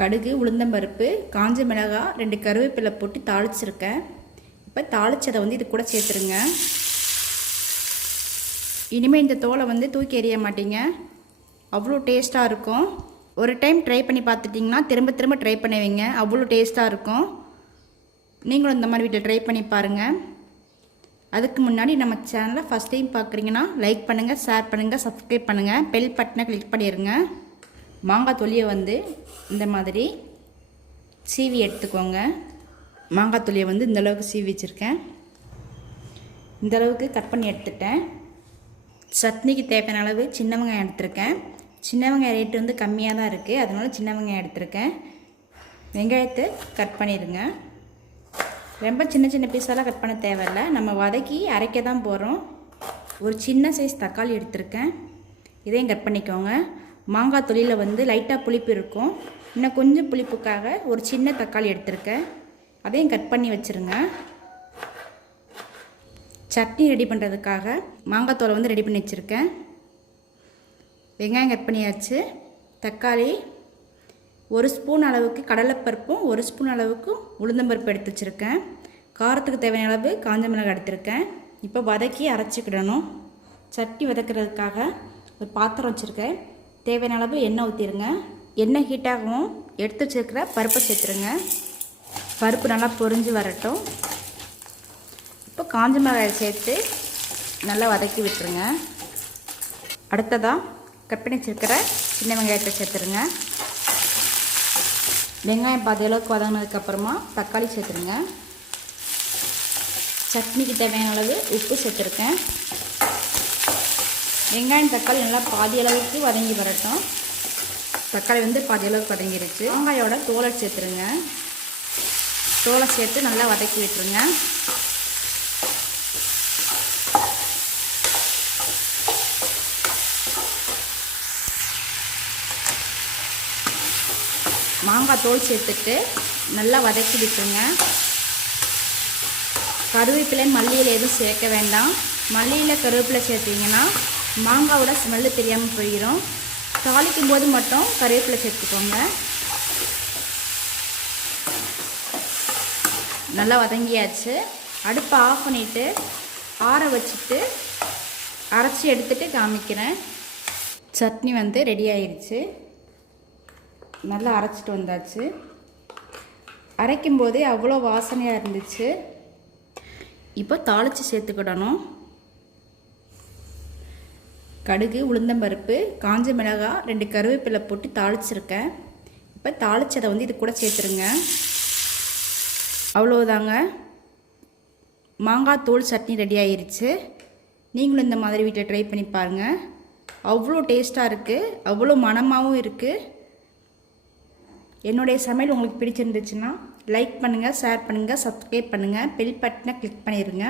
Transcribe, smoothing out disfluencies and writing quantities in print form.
கடுகு, உளுந்தம்பருப்பு, காஞ்ச மிளகாய், 2 கருவேப்பிலை போட்டு தாளிச்சிருக்கேன். இப்போ தாளிச்சதை வந்து இது கூட சேர்த்துருங்க. இனிமேல் இந்த தோலை வந்து தூக்கி எறிய மாட்டீங்க, அவ்வளோ டேஸ்ட்டாக இருக்கும். ஒரு டைம் ட்ரை பண்ணி பார்த்துட்டிங்கன்னா திரும்ப திரும்ப ட்ரை பண்ணுவீங்க, அவ்வளோ டேஸ்ட்டாக இருக்கும். நீங்களும் இந்த மாதிரி வீட்டில் ட்ரை பண்ணி பாருங்கள். அதுக்கு முன்னாடி நம்ம சேனலை ஃபஸ்ட் டைம் பார்க்குறீங்கன்னா லைக் பண்ணுங்கள், ஷேர் பண்ணுங்கள், சப்ஸ்கிரைப் பண்ணுங்கள், பெல் பட்டனை கிளிக் பண்ணிடுங்க. மாங்காய் தொலியை வந்து இந்த மாதிரி சீவி எடுத்துக்கோங்க. மாங்காய் தொலியை வந்து இந்தளவுக்கு சீவி வச்சுருக்கேன். இந்தளவுக்கு கட் பண்ணி எடுத்துட்டேன். சட்னிக்கு தேவையான அளவு சின்ன வெங்காயம் எடுத்துருக்கேன். சின்ன வெங்காயம் ரேட்டு வந்து கம்மியாக தான் இருக்குது, அதனால சின்ன வெங்காயம் எடுத்துருக்கேன். வெங்காயத்தை கட் பண்ணிடுங்க. ரொம்ப சின்ன சின்ன பீஸெல்லாம் கட் பண்ண தேவையில்லை, நம்ம வதக்கி அரைக்க தான் போகிறோம். ஒரு சின்ன சைஸ் தக்காளி எடுத்துருக்கேன், இதையும் கட் பண்ணிக்கோங்க. மாங்காய் தொலியில் வந்து லைட்டாக புளிப்பு இருக்கும், இன்னும் கொஞ்சம் புளிப்புக்காக ஒரு சின்ன தக்காளி எடுத்துருக்கேன், அதையும் கட் பண்ணி வச்சுருங்க. சட்னி ரெடி பண்ணுறதுக்காக மாங்காய் தோலை வந்து ரெடி பண்ணி வச்சுருக்கேன். வெங்காயம் கட் பண்ணியாச்சு. தக்காளி, 1 ஸ்பூன் அளவுக்கு கடலைப்பருப்பும் 1 ஸ்பூன் அளவுக்கு உளுந்தம்பருப்பு எடுத்து வச்சுருக்கேன். காரத்துக்கு தேவையான அளவு காஞ்ச மிளகாய் எடுத்துருக்கேன். இப்போ வதக்கி அரைச்சிக்கிடணும். சட்னி வதக்கிறதுக்காக ஒரு பாத்திரம் வச்சுருக்கேன். தேவையான அளவு எண்ணெய் ஊற்றிடுங்க. எண்ணெய் ஹீட்டாகவும் எடுத்து வச்சுருக்கிற பருப்பை சேர்த்துருங்க. பருப்பு நல்லா பொரிஞ்சு வரட்டும். இப்போ காஞ்ச மிளகாயை சேர்த்து நல்லா வதக்கி விட்டுருங்க. அடுத்ததாக கட் பண்ணி வச்சுருக்கிற சின்ன வெங்காயத்தை சேர்த்துருங்க. வெங்காயம் பாதி அளவுக்கு வதங்கினதுக்கப்புறமா தக்காளி சேர்த்துருங்க. சட்னிக்கு தேவையான அளவு உப்பு சேர்த்துருக்கேன். வெங்காயம் தக்காளி நல்லா பாதி அளவுக்கு வதங்கி வரட்டும். தக்காளி வந்து பாதி அளவுக்கு வதங்கிருச்சு. வெங்காயோட தோலை சேர்த்துருங்க. தோலை சேர்த்து நல்லா வதக்கி விட்டுருங்க. மாங்காய் தோல் சேர்த்துட்டு நல்லா வதக்கி விட்டுருங்க. கருவேப்பிலை மல்லியில் எதுவும் சேர்க்க வேண்டாம். மல்லியில் கருவேப்பிலை சேர்த்திங்கன்னா மாங்காவோட ஸ்மெல்லு தெரியாமல் போயிடும். தாளிக்கும் போது மட்டும் கருவேப்பிலை சேர்த்துக்கோங்க. நல்லா வதங்கியாச்சு. அடுப்பை ஆஃப் பண்ணிவிட்டு ஆற வச்சுட்டு அரைச்சி எடுத்துகிட்டு காமிக்கிறேன். சட்னி வந்து ரெடி ஆயிடுச்சு. நல்லா அரைச்சிட்டு வந்தாச்சு. அரைக்கும் போதே அவ்வளோ வாசனையாக இருந்துச்சு. இப்போ தாளித்து சேர்த்துக்கிடணும். கடுகு, உளுந்தம்பருப்பு, காஞ்ச மிளகாய், 2 கருவேப்பிலை போட்டு தாளிச்சிருக்கேன். இப்போ தாளிச்சதை வந்து இது கூட சேர்த்துருங்க. அவ்வளோதாங்க, மாங்காய் தோல் சட்னி ரெடி ஆயிருச்சு. நீங்களும் இந்த மாதிரி வீட்டில் ட்ரை பண்ணி பாருங்கள். அவ்வளோ டேஸ்ட்டாக இருக்குது, அவ்வளோ மணமாகவும் இருக்குது. என்னுடைய சமையல் உங்களுக்கு பிடிச்சிருந்துச்சுன்னா லைக் பண்ணுங்கள், ஷேர் பண்ணுங்கள், சப்ஸ்கிரைப் பண்ணுங்கள், பெல் பட்டனை கிளிக் பண்ணிடுங்க.